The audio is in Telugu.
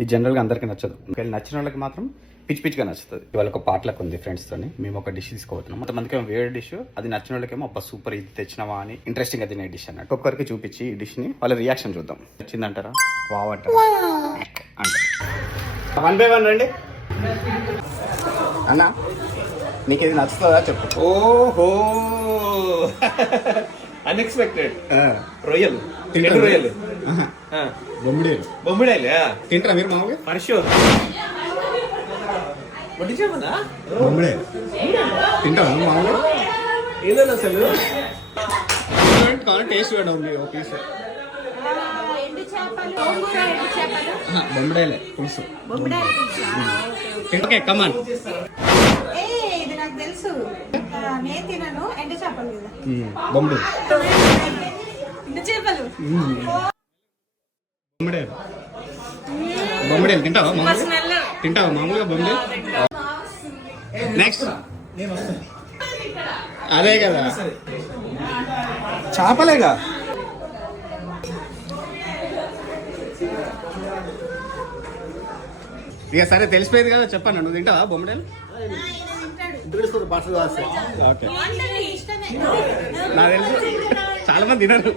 ఇది జనరల్గా అందరికీ నచ్చదు. ఒకవేళ నచ్చిన వాళ్ళకి మాత్రం పిచ్చి పిచ్చిగా నచ్చుతుంది. ఇవాళ ఒక పాటలకు ఉంది ఫ్రెండ్స్తోని, మేము ఒక డిష్ తీసుకోబోతున్నాం. కొంతమందికి ఏమో వేరే డిష్, అది నచ్చిన వాళ్ళకేమో అబ్బా సూపర్ ఇది తెచ్చినావా అని ఇంట్రెస్టింగ్ తినే డిష్ అన్నట్టు. ఒక్కొక్కరికి చూపించి ఈ డిష్ని వాళ్ళ రియాక్షన్ చూద్దాం. వచ్చిందంటారా వావ్ అంటారా అంటే 1 by 1 రండి అన్న. నీకు ఇది నచ్చుతుందా చెప్పు. ఓహో అన్ఎక్స్పెక్టెడ్. రొయ్యలు, ఎండు రొయ్యలు, బొమ్మిడాయలు తింటారా మీరు మామూలుగా? పరిశోధ వడ్డించామన్నా బొమ్మిడాయలు తింటారా మామూలుగా? ఏదన్నా అసలు టేస్ట్ కూడా ఉంది. ఓ పీస్ బొమ్మిడాయలే పులుసు. Okay come on. ఇది నాకు తెలుసు, నేను తినను. ఎండు చేపలు కదా, బొమ్మిడాయలు. ఎండు చేపలు, బొమ్మిడాయలు. బొమ్మిడాయలు తింటావా మామూలుగా? తింటావా మామూలుగా బొమ్మిడాయలు? నెక్స్ట్ అదే కదా చేపలేగా. ఇక సరే తెలిసిపోయింది కదా, చెప్పాను. నువ్వు తింటావా బొమ్మిడాయలు? ఓకే నాకు తెలుసు చాలా మంది తినరు.